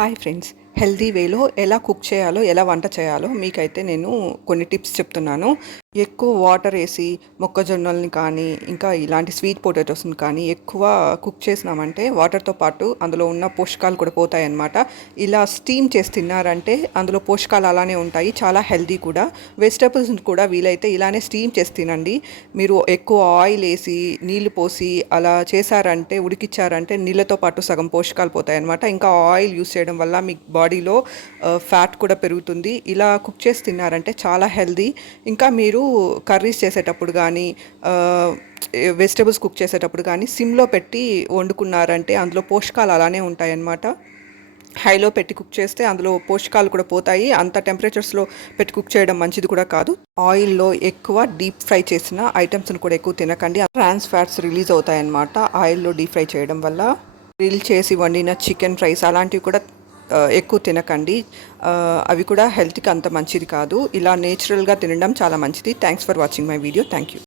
Hi friends, healthy వేలో ఎలా cook చేయాలో, ఎలా వంట చేయాలో మీకైతే నేను కొన్ని టిప్స్ చెప్తున్నాను. ఎక్కువ వాటర్ వేసి మొక్కజొన్నల్ని కానీ, ఇంకా ఇలాంటి స్వీట్ పొటాటోస్ని కానీ ఎక్కువ కుక్ చేసినామంటే వాటర్తో పాటు అందులో ఉన్న పోషకాలు కూడా పోతాయన్నమాట. ఇలా స్టీమ్ చేసి తిన్నారంటే అందులో పోషకాలు అలానే ఉంటాయి, చాలా హెల్తీ కూడా. వెజిటబుల్స్ని కూడా వీలైతే ఇలానే స్టీమ్ చేసి తినండి. మీరు ఎక్కువ ఆయిల్ వేసి నీళ్లు పోసి అలా చేశారంటే, ఉడికిచ్చారంటే నీళ్ళతో పాటు సగం పోషకాలు పోతాయన్నమాట. ఇంకా ఆయిల్ యూస్ చేయడం వల్ల మీ బాడీలో ఫ్యాట్ కూడా పెరుగుతుంది. ఇలా కుక్ చేసి తిన్నారంటే చాలా హెల్దీ. ఇంకా మీరు కర్రీస్ చేసేటప్పుడు కానీ, వెజిటబుల్స్ కుక్ చేసేటప్పుడు కానీ సిమ్లో పెట్టి వండుకున్నారంటే అందులో పోషకాలు అలానే ఉంటాయన్నమాట. హైలో పెట్టి కుక్ చేస్తే అందులో పోషకాలు కూడా పోతాయి. అంత టెంపరేచర్స్లో పెట్టి కుక్ చేయడం మంచిది కూడా కాదు. ఆయిల్లో ఎక్కువ డీప్ ఫ్రై చేసిన ఐటమ్స్ని కూడా ఎక్కువ తినకండి. ట్రాన్స్ ఫ్యాట్స్ రిలీజ్ అవుతాయన్నమాట ఆయిల్లో డీప్ ఫ్రై చేయడం వల్ల. గ్రిల్ చేసి వండిన చికెన్ ఫ్రైస్ అలాంటివి కూడా ఎక్కువ తినకండి. అవి కూడా హెల్త్కి అంత మంచిది కాదు. ఇలా నేచురల్గా తినడం చాలా మంచిది. Thanks for watching my video. Thank you.